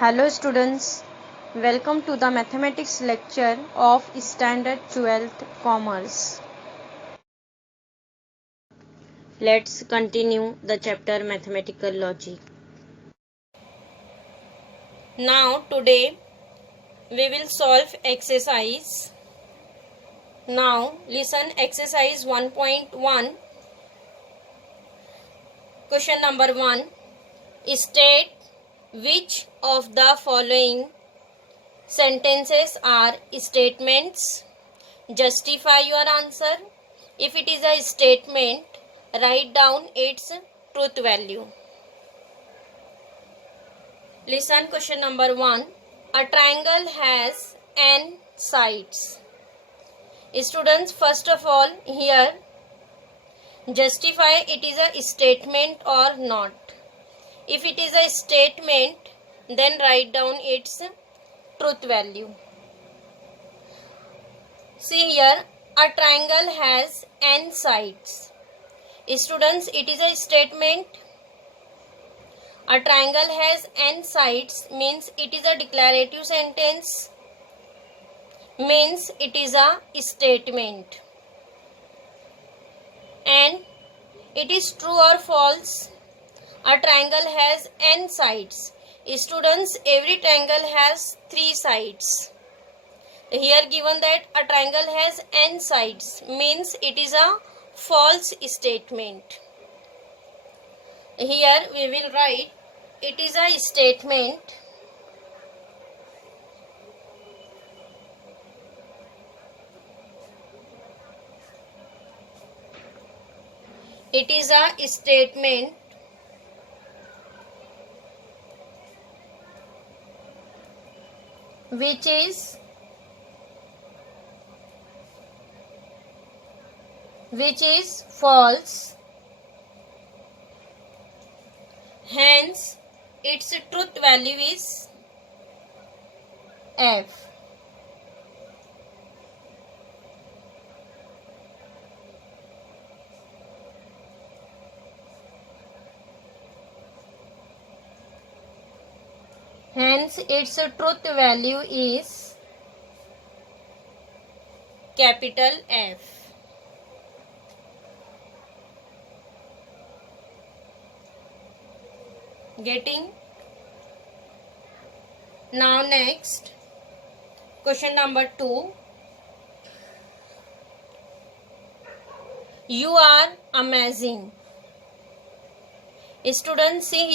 Hello students, welcome to the mathematics lecture of Standard 12th Commerce. Let's continue the chapter Mathematical Logic. Now today we will solve exercise. Now listen exercise 1.1. Question number 1. State which of the following sentences are statements. Justify your answer. If it is a statement, write down its truth value. Listen question number 1. A triangle has n sides. Students, first of all, here justify it is a statement or not. If it is a statement, then write down its truth value. See here, a triangle has n sides. Students, it is a statement. A triangle has n sides means it is a declarative sentence, means it is a statement. And it is true or false. A triangle has n sides. Students, every triangle has 3 sides. Here given that a triangle has n sides means it is a false statement. Here we will write it is a statement. It is a statement which is false. Hence, its truth value is f. Hence, its truth value is capital F. Getting? Now next, question number 2. You are amazing. Students, see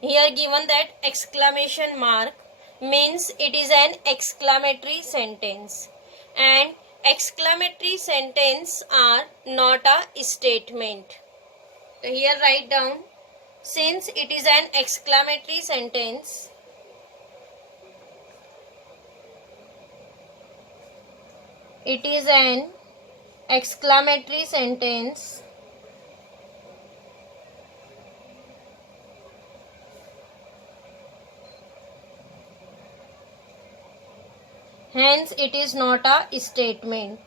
here given that exclamation mark means it is an exclamatory sentence, and exclamatory sentence are not a statement. So here write down, since it is an exclamatory sentence, it is an exclamatory sentence, hence it is not a statement.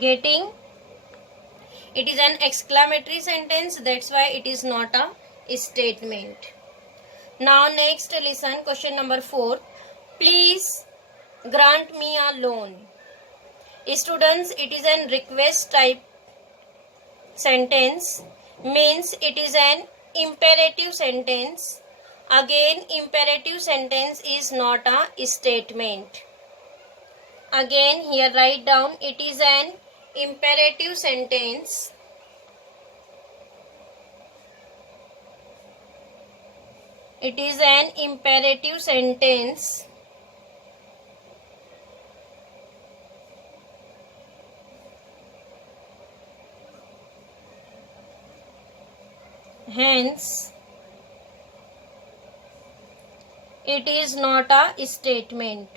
Getting? It is an exclamatory sentence, that's why it is not a statement. Now next listen question number 4. Please grant me a loan. Students, it is an request type sentence, means it is an imperative sentence. Again, imperative sentence is not a statement. Again, here write down, it is an imperative sentence. It is an imperative sentence. Hence, it is not a statement.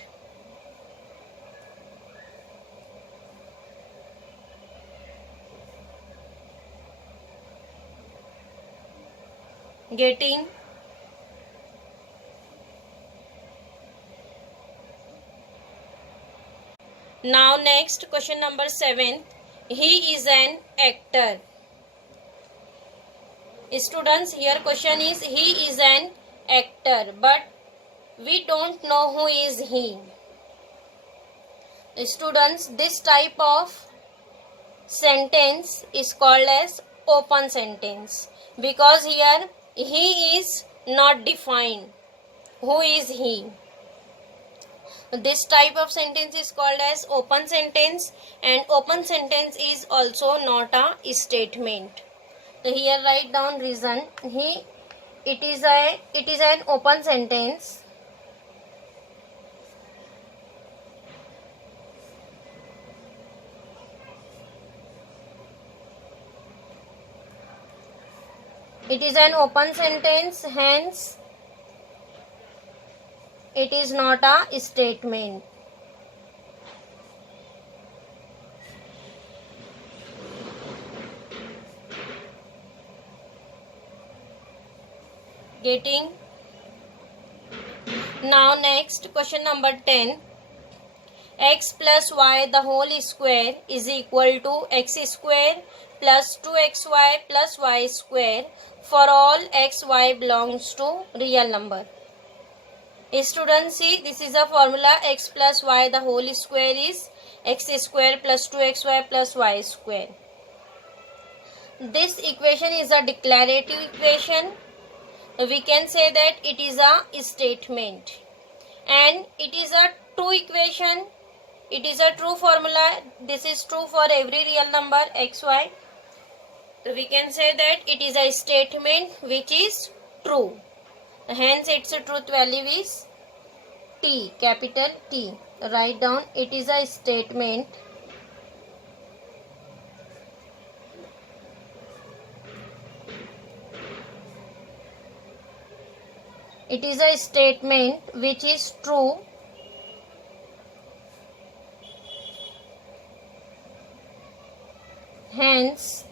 Getting? Now next question number 7. He is an actor. Students, here question is he is an actor, but we don't know who is he. Students, this type of sentence is called as open sentence because here he is not defined. Who is he? This type of sentence is called as open sentence, and open sentence is also not a statement. So here write down reason. It is an open sentence. It is an open sentence, hence it is not a statement. Getting? Now next question number 10. X plus y the whole square is equal to x square plus 2xy plus y square for all xy belongs to real number. Students, see, this is a formula. X plus y the whole square is x square plus 2xy plus y square. This equation is a declarative equation. We can say that it is a statement, and it is a true equation. It is a true formula. This is true for every real number xy. So we can say that it is a statement which is true. Hence its truth value is T, capital T. Write down, it is a statement which is true. Hence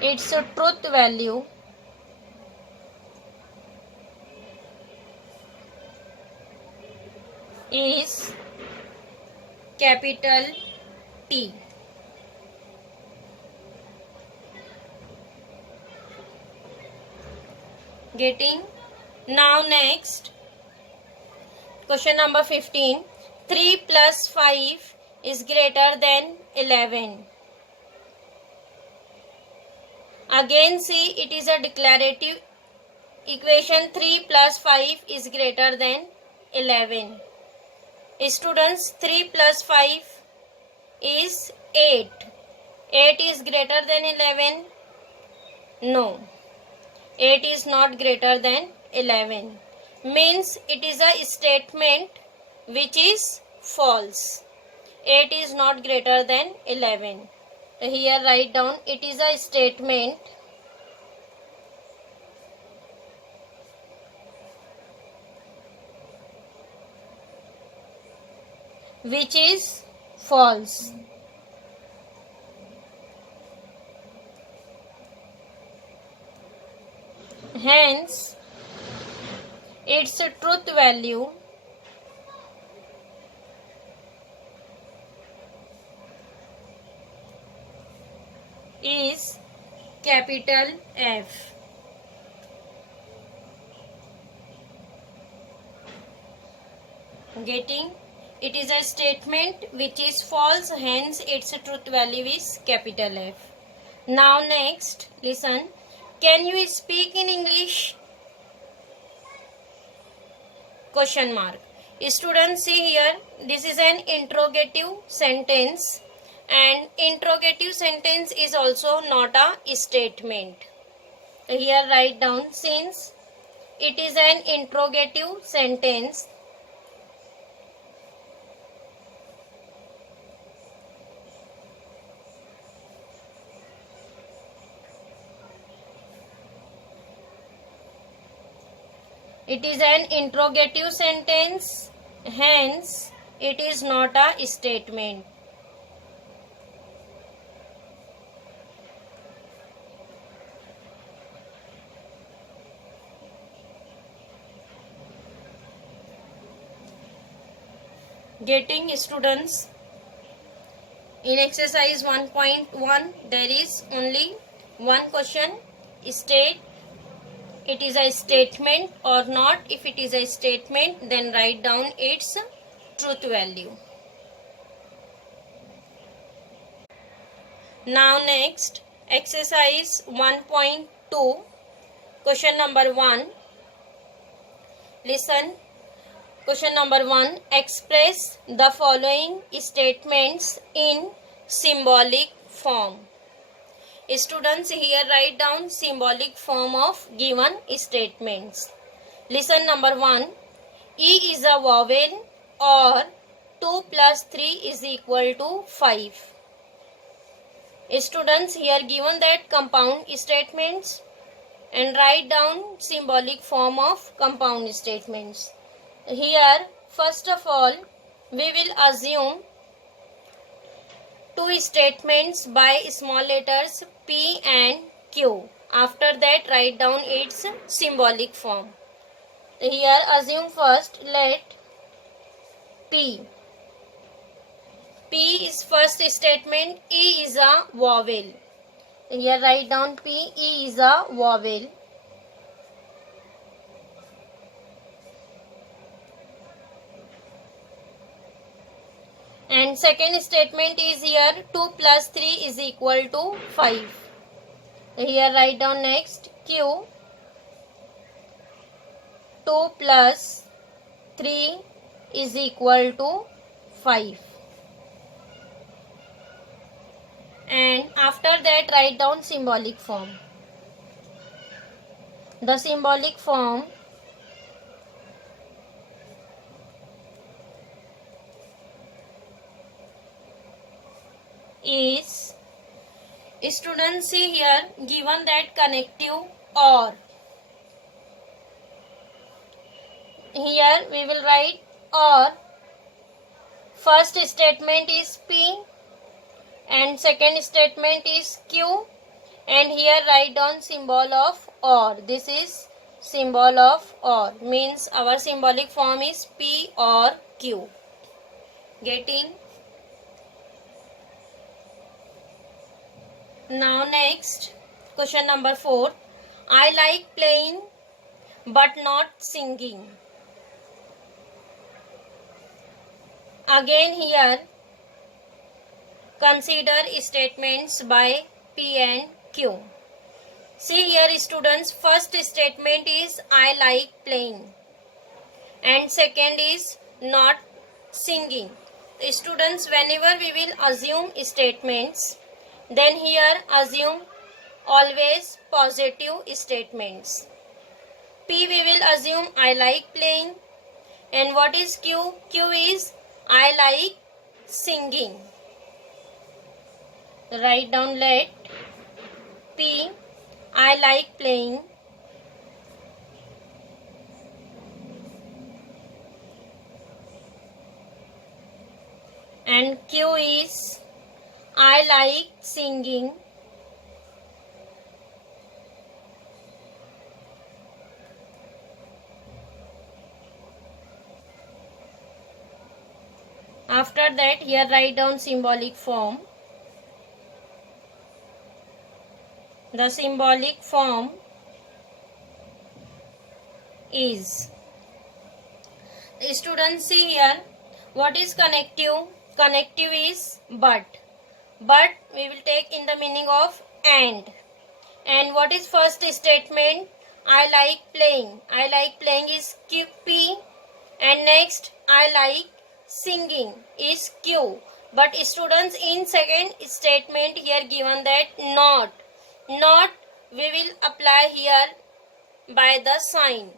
its truth value is capital T. Getting? Now next question number 15. 3 plus 5 is greater than 11. Again see, it is a declarative equation. 3 plus 5 is greater than 11. Students, 3 plus 5 is 8. 8 is greater than 11? No. 8 is not greater than 11. Means it is a statement which is false. 8 is not greater than 11. Here write down, it is a statement which is false. Hence its truth value is capital F. Getting? It is a statement which is false, hence its truth value is capital F. Now next, listen. Can you speak in English? Question mark. Students, see here, this is an interrogative sentence, and interrogative sentence is also not a statement. Here write down, since it is an interrogative sentence, it is an interrogative sentence, hence it is not a statement. Getting students, in exercise 1.1 there is only one question. State it is a statement or not. If it is a statement, then write down its truth value. Now next, exercise 1.2, question number 1. Listen. Question number 1. Express the following statements in symbolic form. Students, here write down symbolic form of given statements. Listen, number 1. E is a vowel or 2 plus 3 is equal to 5. Students, here given that compound statements and write down symbolic form of compound statements. Here, first of all, we will assume two statements by small letters P and Q. After that, write down its symbolic form. Here, assume first, let P. P is first statement, E is a vowel. Here, write down P, E is a vowel. And second statement is here 2 plus 3 is equal to 5. Here write down next Q. 2 plus 3 is equal to 5. And after that write down symbolic form. The symbolic form is, students, see here given that connective or. Here we will write or. First statement is P and second statement is Q, and here write down symbol of or. This is symbol of or, means our symbolic form is P or Q. Getting? Now next, question number 4. I like playing but not singing. Again here, consider statements by P and Q. See here students, first statement is I like playing and second is not singing. Students, whenever we will assume statements, then here assume always positive statements. P we will assume I like playing, and what is Q? Q is I like singing. Write down let P I like playing and Q is I like singing. After that, here write down symbolic form. The symbolic form is, students, see here what is connective. Connective is but we will take in the meaning of and what is first statement? I like playing. I like playing is P, and next I like singing is Q. But students, in second statement here given that not we will apply here by the sign.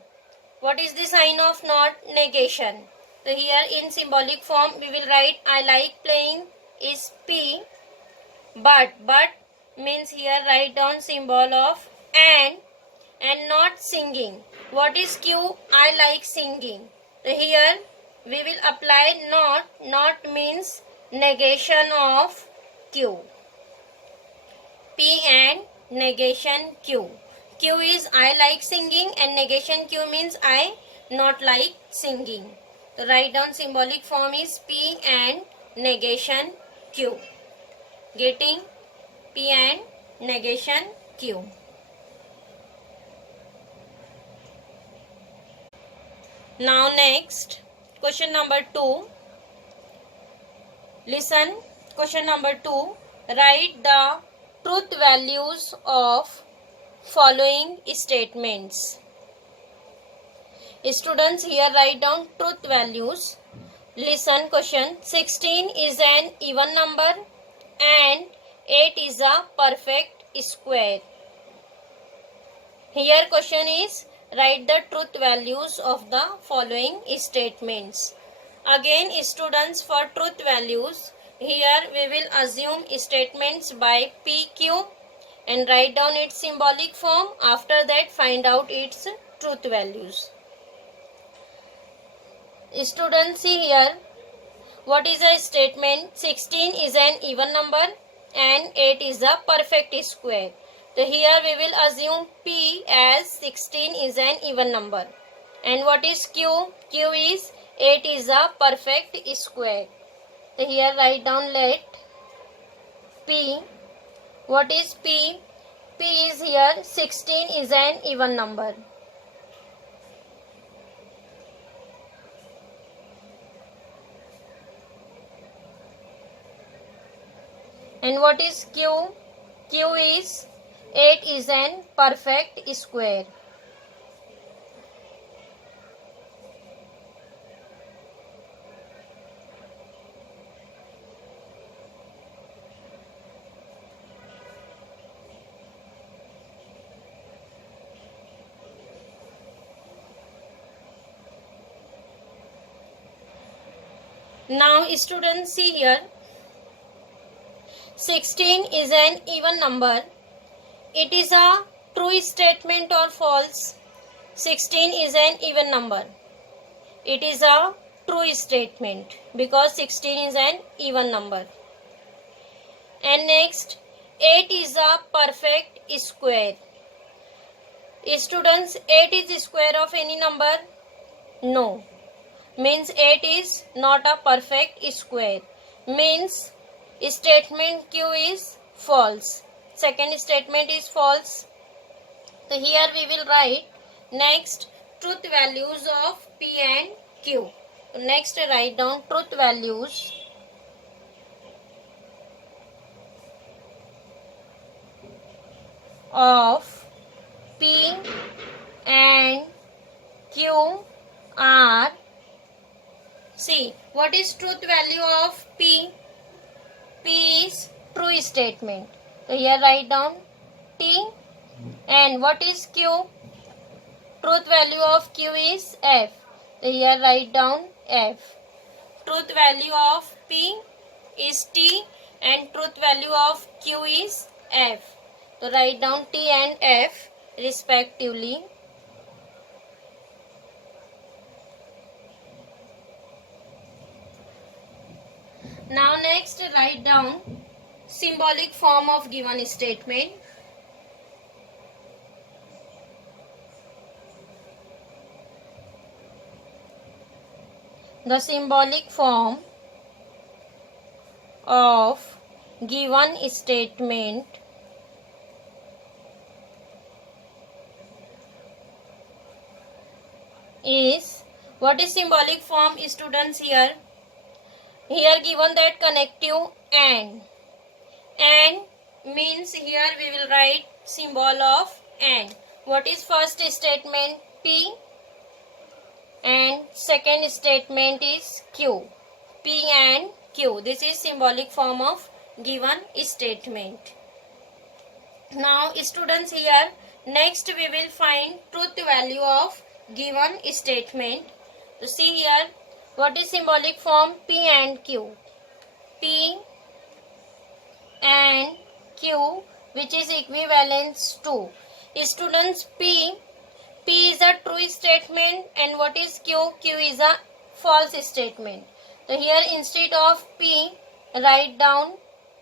What is the sign of not? Negation. So here in symbolic form we will write I like playing is P, but means here write down symbol of and not singing. What is Q? I like singing. So here we will apply not means negation of Q. P and negation Q. Q is I like singing and negation Q means I not like singing. write down symbolic form is P and negation Q. Getting P and negation Q. Now next, question number 2. Listen, question number 2. Write the truth values of following statements. Students, here write down truth values. Listen question. 16 is an even number and 8 is a perfect square. Here question is write the truth values of the following statements. Again students, for truth values, here we will assume statements by PQ and write down its symbolic form. After that find out its truth values. Students, see here what is a statement. 16 is an even number and 8 is a perfect square. So here we will assume P as 16 is an even number. And what is Q? Q is 8 is a perfect square. So here write down let P. What is P? P is here 16 is an even number. And what is Q? Q is 8 is an perfect square. Now students, see here 16 is an even number. It is a true statement or false? 16 is an even number. It is a true statement because 16 is an even number. And next 8 is a perfect square. Students, 8 is the square of any number? No. Means 8 is not a perfect square. Means statement Q is false. Second statement is false. So here we will write next truth values of P and Q. So next write down truth values of P and Q are. See, what is truth value of P? P is true statement. So here write down T. And what is Q? Truth value of Q is F. So here write down F. Truth value of P is T and truth value of Q is F. So write down T and F respectively. Now next write down symbolic form of given statement. The symbolic form of given statement is, what is symbolic form students here? Here given that connective and means here we will write symbol of and. What is first statement? P and second statement is Q. P and Q. This is symbolic form of given statement. Now students, here next we will find truth value of given statement. So see here what is symbolic form? P and Q. P and Q which is equivalence to. Students, P is a true statement and what is Q? Q is a false statement. So here instead of P write down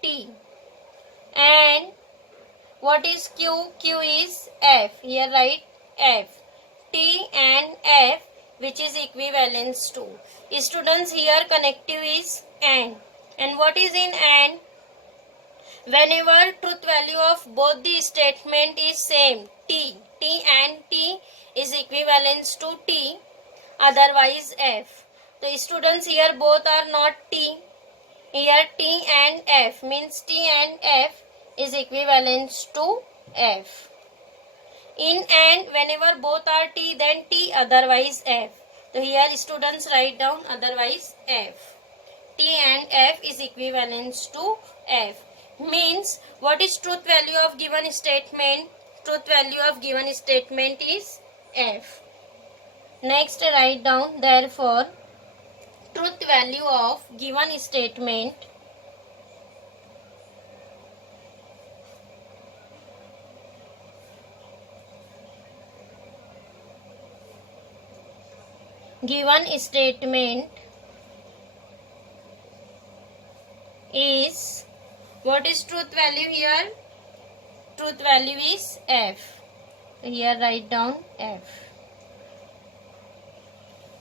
T. And what is Q? Q is F. Here write F. T and F which is equivalence to. Students, here connective is and. And what is in and? Whenever truth value of both the statement is same, T and T is equivalence to T, otherwise F. So students, here both are not T. Here T and F means T and F is equivalence to F. In and, whenever both are T, then T, otherwise F. So here students write down otherwise F. T and F is equivalence to F. Means, what is truth value of given statement? Truth value of given statement is F. Next, write down, therefore, truth value of given statement is, what is truth value here? Truth value is F. Here write down F.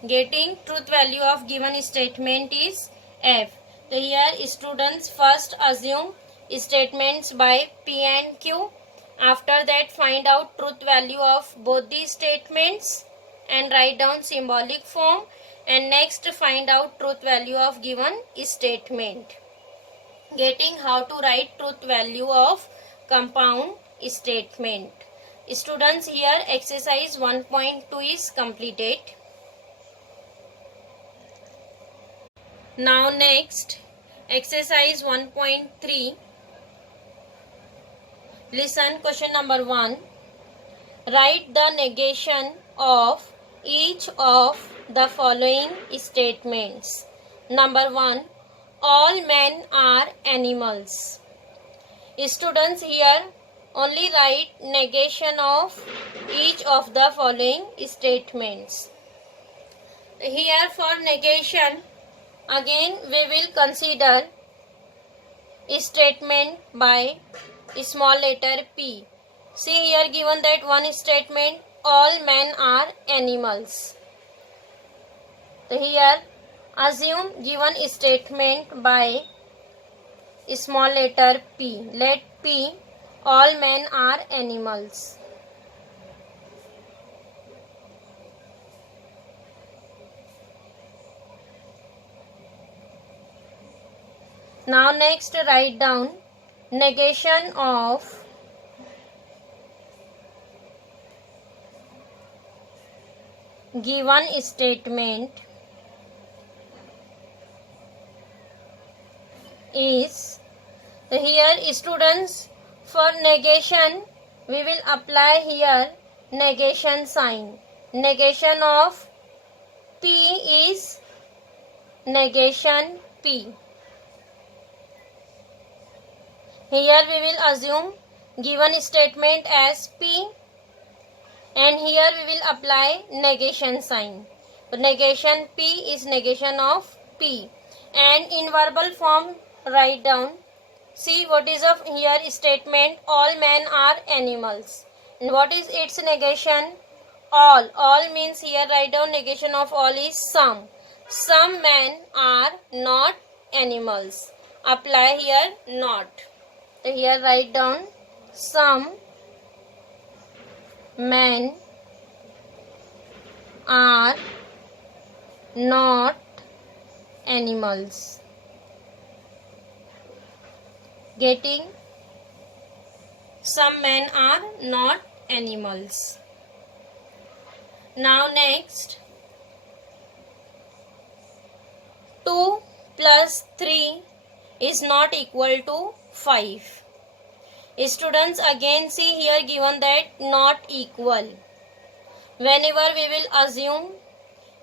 Getting truth value of given statement is F. So here students first assume statements by P and Q. After that find out truth value of both the statements and write down symbolic form. And next find out truth value of given statement. Getting how to write truth value of compound statement. Students, here exercise 1.2 is completed. Now next, exercise 1.3. Listen, question number 1. Write the negation of each of the following statements. Number 1. All men are animals. Students, here only write negation of each of the following statements. Here for negation, again we will consider statement by small letter P. See here given that one statement, all men are animals. So here assume given statement by small letter P. Let P, all men are animals. Now next write down negation of given statement is. Here students, for negation we will apply here negation sign. Negation of P is negation P. Here we will assume given statement as P and here we will apply negation sign. Negation P is negation of P. And in verbal form write down. See what is of here statement, all men are animals. And what is its negation? All. All means here write down negation of all is some. Some men are not animals. Apply here not. So here write down some men are not animals. Getting some men are not animals. Now next, 2 plus 3 is not equal to 5. Students, again see here given that not equal. Whenever we will assume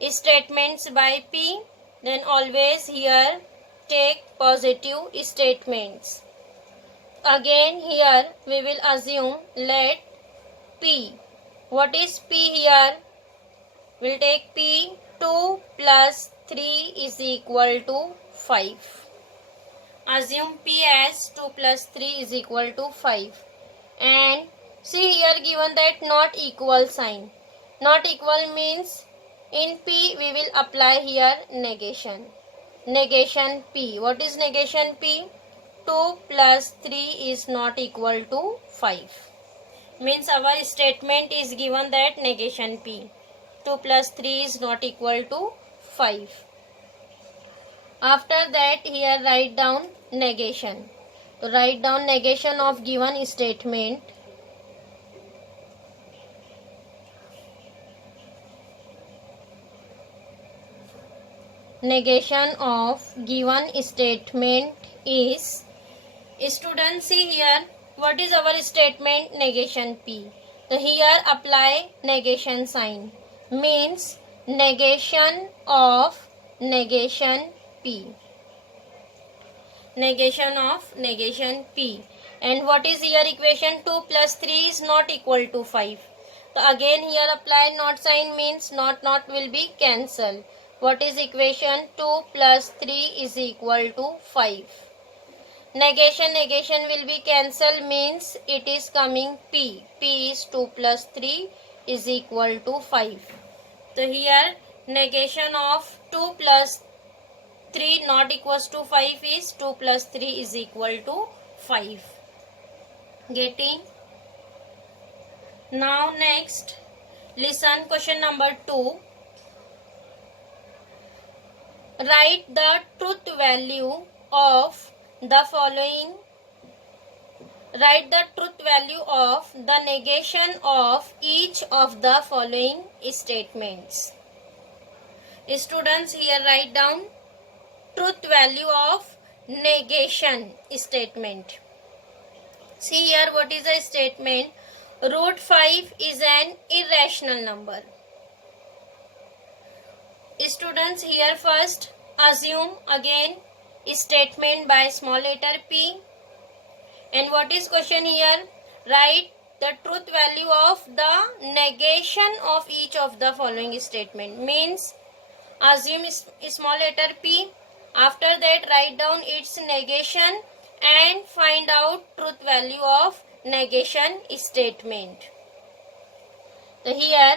statements by P, then always here take positive statements. Again here we will assume let P. What is P here? We'll take P. 2 plus 3 is equal to 5. Assume P as 2 plus 3 is equal to 5. And see here given that not equal sign. Not equal means In P we will apply here negation. Negation P. What is negation P? 2 plus 3 is not equal to 5. Means our statement is given that negation P. 2 plus 3 is not equal to 5. After that here write down negation. So write down negation of given statement. Negation of given statement is, students see here, what is our statement? Negation P. So here apply negation sign, means negation of negation P. Negation of negation P. And what is here equation? 2 plus 3 is not equal to 5. So again here apply not sign, means not will be cancelled. What is equation? 2 plus 3 is equal to 5. Negation will be cancelled, means it is coming P. P is 2 plus 3 is equal to 5. So here negation of 2 plus 3 not equals to 5 is 2 plus 3 is equal to 5. Getting? Now next, listen question number 2. Write the truth value of the following. Write the truth value of the negation of each of the following statements. Students, here write down truth value of negation statement. See here, what is the statement? Root 5 is an irrational number. Students, here first assume again statement by small letter P. And what is question here? Write the truth value of the negation of each of the following statement. Means assume small letter P. After that write down its negation and find out truth value of negation statement. So here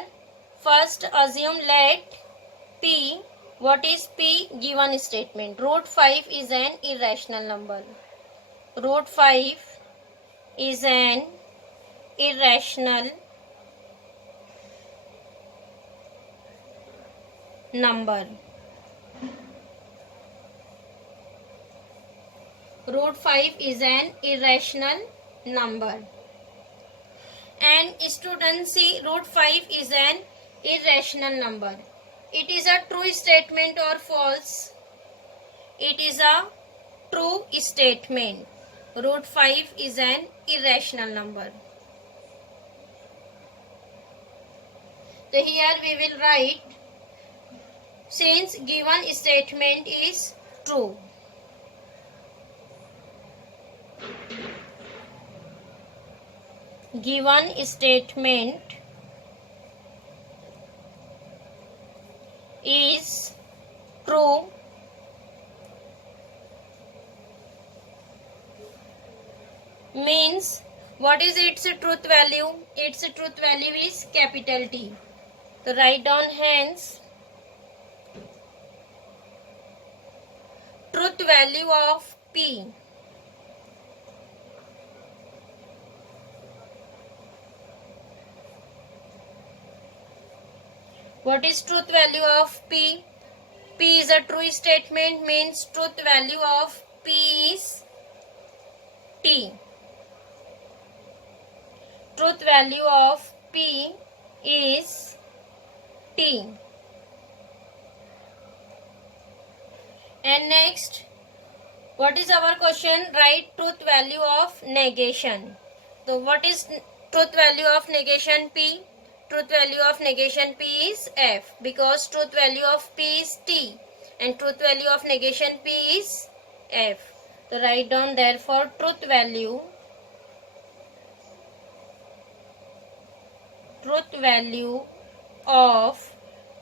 first assume let P. What is P? Given statement. Root 5 is an irrational number. Root 5 is an irrational number. Root 5 is an irrational number. And students, see, root 5 is an irrational number. It is a true statement or false? It is a true statement. Root 5 is an irrational number. So here we will write, since given statement is true. Given statement is true, means what is its truth value? Its truth value is capital T. So write down hence truth value of P. What is truth value of P? P is a true statement, means truth value of P is T. Truth value of P is T. And next, what is our question? Write truth value of negation. So what is truth value of negation P? Truth value of negation P is F, because truth value of P is T and truth value of negation P is F. So write down therefore truth value of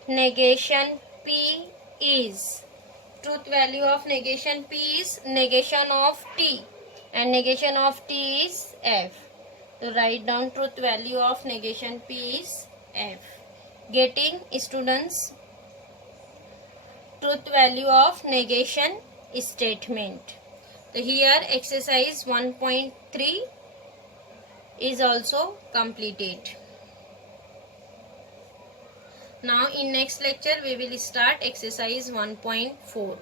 negation P is, truth value of negation P is negation of T and negation of T is F. So write down truth value of negation P is F. Getting, students? truth value of negation statement. So here exercise 1.3 is also completed. Now in next lecture we will start exercise 1.4.